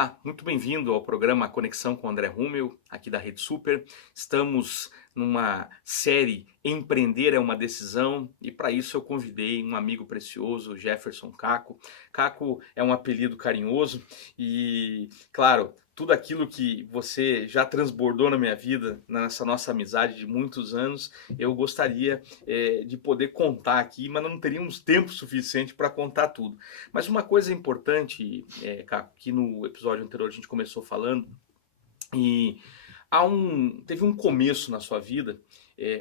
Olá, muito bem-vindo ao programa Conexão com André Rummel, aqui da Rede Super. Estamos numa série Empreender é uma Decisão e para isso eu convidei um amigo precioso, Jefferson Caco. Caco é um apelido carinhoso e, claro, tudo aquilo que você já transbordou na minha vida, nessa nossa amizade de muitos anos, eu gostaria de poder contar aqui, mas não teríamos tempo suficiente para contar tudo. Mas uma coisa importante, Caco, que no episódio anterior a gente começou falando, e teve um começo na sua vida.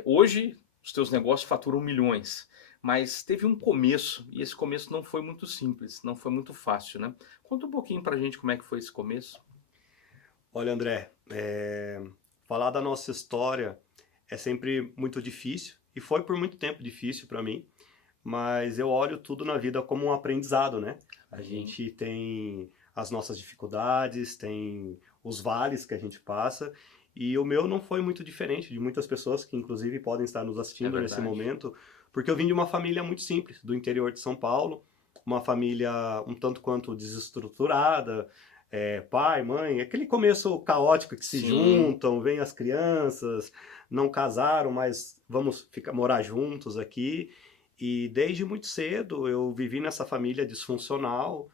Hoje os teus negócios faturam milhões, mas teve um começo, e esse começo não foi muito simples, não foi muito fácil, né? Conta um pouquinho pra gente como é que foi esse começo. Olha, André, falar da nossa história é sempre muito difícil e foi por muito tempo difícil para mim, mas eu olho tudo na vida como um aprendizado, né? A Uhum. gente tem as nossas dificuldades, tem os vales que a gente passa e o meu não foi muito diferente de muitas pessoas que inclusive podem estar nos É assistindo nesse verdade. momento, porque eu vim de uma família muito simples, do interior de São Paulo, uma família um tanto quanto desestruturada, pai, mãe, aquele começo caótico que se Sim, juntam, vêm as crianças, não casaram, mas vamos ficar morar juntos aqui. E desde muito cedo eu vivi nessa família disfuncional.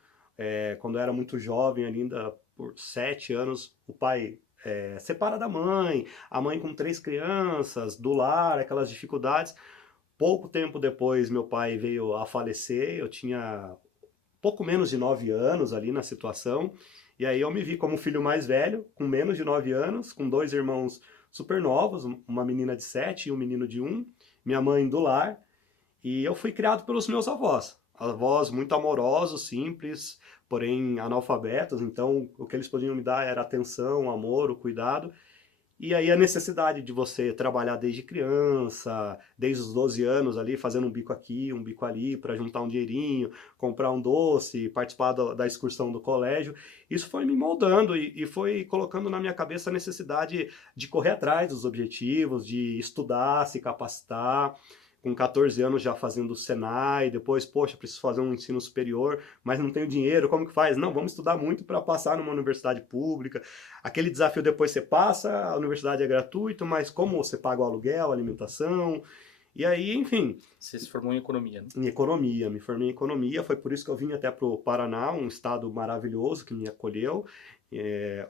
Quando eu era muito jovem, ainda por 7 anos, o pai separa da mãe, a mãe com 3 crianças, do lar, aquelas dificuldades. Pouco tempo depois, meu pai veio a falecer, eu tinha pouco menos de 9 anos ali na situação. E aí eu me vi como o filho mais velho, com menos de 9 anos, com dois irmãos super novos, uma menina de 7 e um menino de 1, minha mãe do lar. E eu fui criado pelos meus avós. Avós muito amorosos, simples, porém analfabetos. Então o que eles podiam me dar era atenção, amor, o cuidado. E aí a necessidade de você trabalhar desde criança, desde os 12 anos ali, fazendo um bico aqui, um bico ali, para juntar um dinheirinho, comprar um doce, participar da excursão do colégio, isso foi me moldando e foi colocando na minha cabeça a necessidade de correr atrás dos objetivos, de estudar, se capacitar. Com 14 anos já fazendo o Senai, depois, poxa, preciso fazer um ensino superior, mas não tenho dinheiro, como que faz? Não, vamos estudar muito para passar numa universidade pública. Aquele desafio depois você passa, a universidade é gratuita, mas como você paga o aluguel, a alimentação, e aí, enfim, você se formou em economia, né? em economia, me formei em economia, foi por isso que eu vim até para o Paraná, um estado maravilhoso que me acolheu.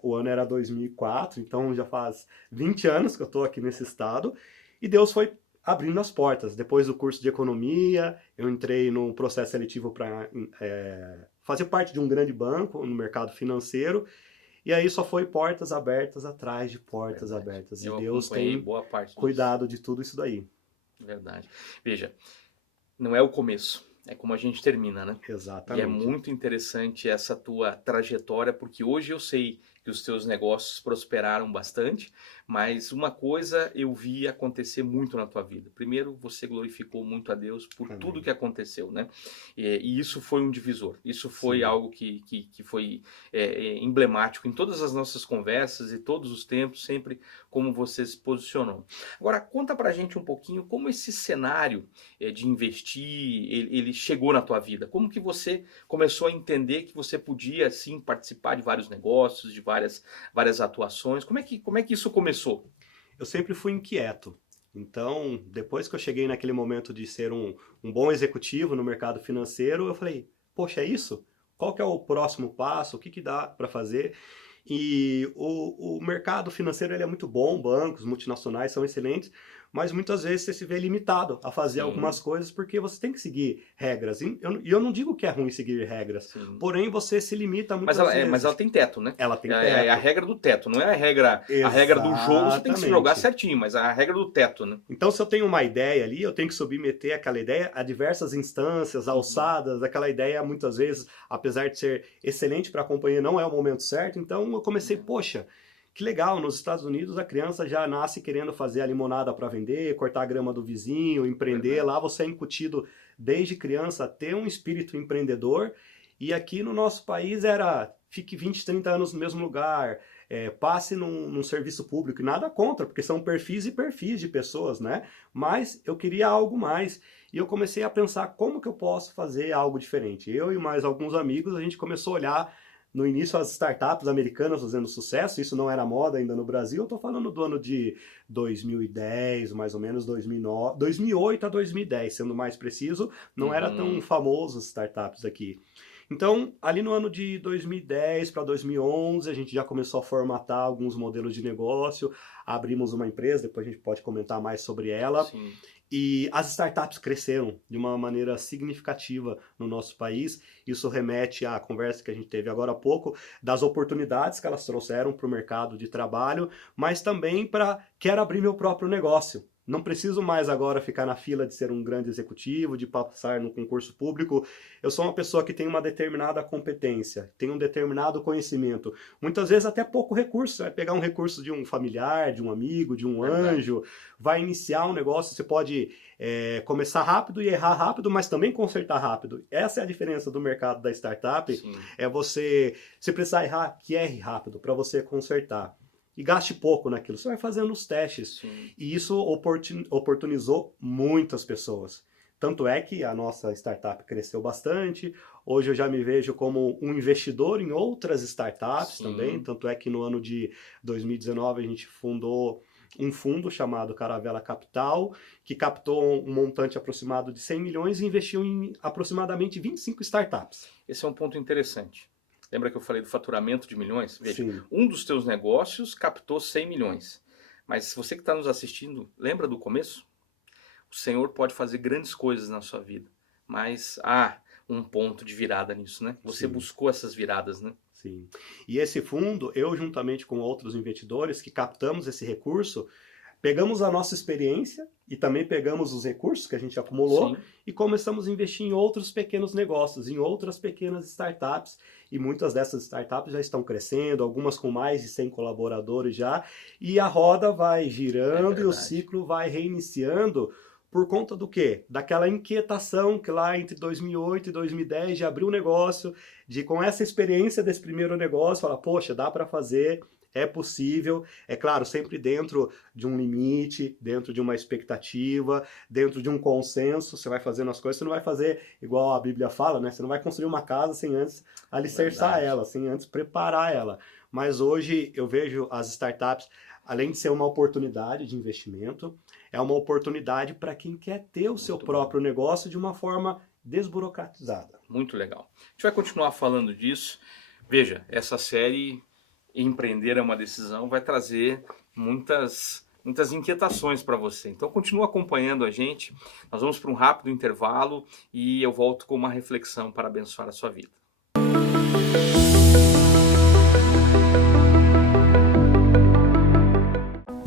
O ano era 2004, então já faz 20 anos que eu estou aqui nesse estado, e Deus foi abrindo as portas. Depois do curso de economia, eu entrei no processo seletivo para fazer parte de um grande banco no mercado financeiro, e aí só foi portas abertas atrás de portas Verdade. abertas. E Eu Deus acompanhei tem boa parte disso. cuidado de tudo isso daí. Verdade. Veja, não é o começo, é como a gente termina, né? E é Exatamente. muito interessante essa tua trajetória, porque hoje eu sei que os teus negócios prosperaram bastante, mas uma coisa eu vi acontecer muito na tua vida. Primeiro, você glorificou muito a Deus por tudo Amém. que aconteceu, né? E isso foi um divisor, isso foi Sim. algo que foi emblemático em todas as nossas conversas e todos os tempos, sempre como você se posicionou. Agora, conta pra gente um pouquinho como esse cenário de investir, ele chegou na tua vida. Como que você começou a entender que você podia, sim, participar de vários negócios, de várias atuações? Como é que isso começou? Eu sempre fui inquieto. Então, depois que eu cheguei naquele momento de ser um bom executivo no mercado financeiro, eu falei, poxa, é isso? Qual que é o próximo passo? O que que dá para fazer? E o mercado financeiro ele é muito bom, bancos multinacionais são excelentes, mas muitas vezes você se vê limitado a fazer algumas Sim, coisas porque você tem que seguir regras. E eu não digo que é ruim seguir regras, sim. porém você se limita Mas muitas mas ela vezes. tem teto, né? Ela tem É a teto. regra do teto, não é a regra do jogo, você tem que se jogar Exatamente. certinho, mas a regra do teto, né? Então, se eu tenho uma ideia ali, eu tenho que submeter aquela ideia a diversas instâncias, Uhum. alçadas, aquela ideia muitas vezes, apesar de ser excelente para a companhia, não é o momento certo. Então, eu comecei, poxa, que legal, nos Estados Unidos a criança já nasce querendo fazer a limonada para vender, cortar a grama do vizinho, empreender. Lá Verdade. você é incutido desde criança a ter um espírito empreendedor. E aqui no nosso país era fique 20, 30 anos no mesmo lugar, passe num serviço público, e nada contra, porque são perfis e perfis de pessoas, né? Mas eu queria algo mais. E eu comecei a pensar como que eu posso fazer algo diferente. Eu e mais alguns amigos, a gente começou a olhar no início as startups americanas fazendo sucesso, isso não era moda ainda no Brasil, eu estou falando do ano de 2010, mais ou menos 2009, 2008 a 2010, sendo mais preciso, não era tão Uhum. famoso as startups aqui. Então, ali no ano de 2010 para 2011, a gente já começou a formatar alguns modelos de negócio, abrimos uma empresa, depois a gente pode comentar mais sobre ela, Sim. e as startups cresceram de uma maneira significativa no nosso país. Isso remete à conversa que a gente teve agora há pouco, das oportunidades que elas trouxeram para o mercado de trabalho, mas também para quero abrir meu próprio negócio. Não preciso mais agora ficar na fila de ser um grande executivo, de passar no concurso público. Eu sou uma pessoa que tem uma determinada competência, tem um determinado conhecimento. Muitas vezes até pouco recurso. Você vai pegar um recurso de um familiar, de um amigo, de um Verdade. anjo, vai iniciar um negócio, você pode começar rápido e errar rápido, mas também consertar rápido. Essa é a diferença do mercado da startup, Sim. é você, se precisar errar, que erre rápido, para você consertar. E gaste pouco naquilo, você vai fazendo os testes. Sim. E isso oportunizou muitas pessoas. Tanto é que a nossa startup cresceu bastante. Hoje eu já me vejo como um investidor em outras startups também. Sim. Tanto é que no ano de 2019 a gente fundou um fundo chamado Caravela Capital, que captou um montante aproximado de 100 milhões e investiu em aproximadamente 25 startups. Esse é um ponto interessante. Lembra que eu falei do faturamento de milhões? Veja, Sim, um dos teus negócios captou 100 milhões. Mas se você que está nos assistindo, lembra do começo? O Senhor pode fazer grandes coisas na sua vida. Mas há um ponto de virada nisso, né? Você sim. buscou essas viradas, né? Sim. E esse fundo, eu juntamente com outros investidores que captamos esse recurso, pegamos a nossa experiência e também pegamos os recursos que a gente acumulou Sim. e começamos a investir em outros pequenos negócios, em outras pequenas startups. E muitas dessas startups já estão crescendo, algumas com mais de 100 colaboradores já, e a roda vai É girando e o verdade. ciclo vai reiniciando. Por conta do quê? Daquela inquietação que lá entre 2008 e 2010 de abrir um negócio, de com essa experiência desse primeiro negócio, falar, poxa, dá para fazer, é possível, é claro, sempre dentro de um limite, dentro de uma expectativa, dentro de um consenso, você vai fazendo as coisas, você não vai fazer igual a Bíblia fala, né? Você não vai construir uma casa sem antes alicerçar Verdade. ela, sem antes preparar ela. Mas hoje eu vejo as startups, além de ser uma oportunidade de investimento, é uma oportunidade para quem quer ter o seu Muito bom. próprio negócio de uma forma desburocratizada. Muito legal. A gente vai continuar falando disso. Veja, essa série Empreender é uma Decisão vai trazer muitas inquietações para você. Então continua acompanhando a gente. Nós vamos para um rápido intervalo e eu volto com uma reflexão para abençoar a sua vida.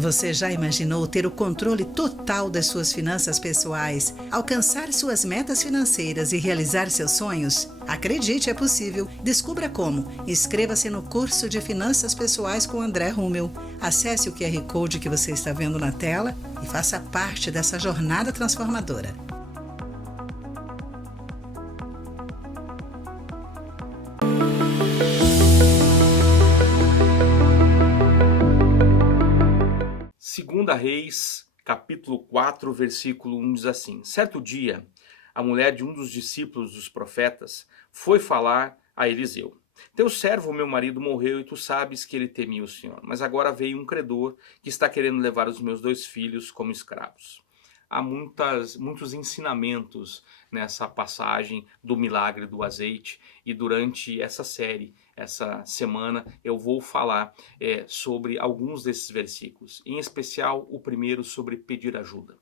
Você já imaginou ter o controle total das suas finanças pessoais, alcançar suas metas financeiras e realizar seus sonhos? Acredite, é possível. Descubra como. Inscreva-se no curso de Finanças Pessoais com André Rummel. Acesse o QR Code que você está vendo na tela e faça parte dessa jornada transformadora. Segunda Reis, capítulo 4, versículo 1 diz assim: Certo dia, a mulher de um dos discípulos dos profetas foi falar a Eliseu: Teu servo, meu marido, morreu e tu sabes que ele temia o Senhor. Mas agora veio um credor que está querendo levar os meus 2 filhos como escravos. Há muitos ensinamentos nessa passagem do milagre do azeite, e durante essa série, essa semana, eu vou falar sobre alguns desses versículos, em especial o primeiro sobre pedir ajuda.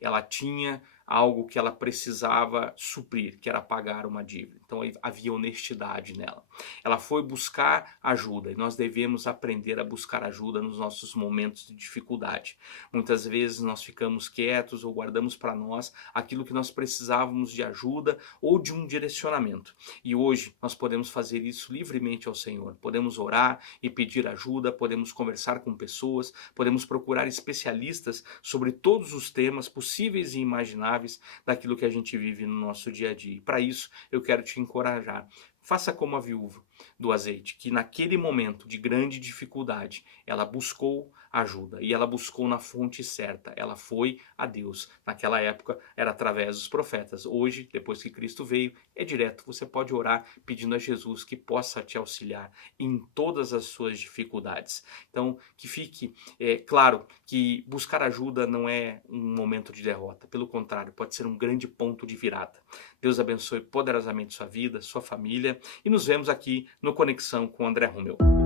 Ela tinha algo que ela precisava suprir, que era pagar uma dívida. Então havia honestidade nela. Ela foi buscar ajuda e nós devemos aprender a buscar ajuda nos nossos momentos de dificuldade. Muitas vezes nós ficamos quietos ou guardamos para nós aquilo que nós precisávamos de ajuda ou de um direcionamento. E hoje nós podemos fazer isso livremente ao Senhor. Podemos orar e pedir ajuda, podemos conversar com pessoas, podemos procurar especialistas sobre todos os temas possíveis e imagináveis daquilo que a gente vive no nosso dia a dia. E para isso eu quero te encorajar. Faça como a viúva do azeite, que naquele momento de grande dificuldade, ela buscou ajuda e ela buscou na fonte certa, ela foi a Deus. Naquela época era através dos profetas, hoje, depois que Cristo veio, é direto, você pode orar pedindo a Jesus que possa te auxiliar em todas as suas dificuldades. Então, que fique claro que buscar ajuda não é um momento de derrota, pelo contrário, pode ser um grande ponto de virada. Deus abençoe poderosamente sua vida, sua família e nos vemos aqui no Conexão com André Rummel.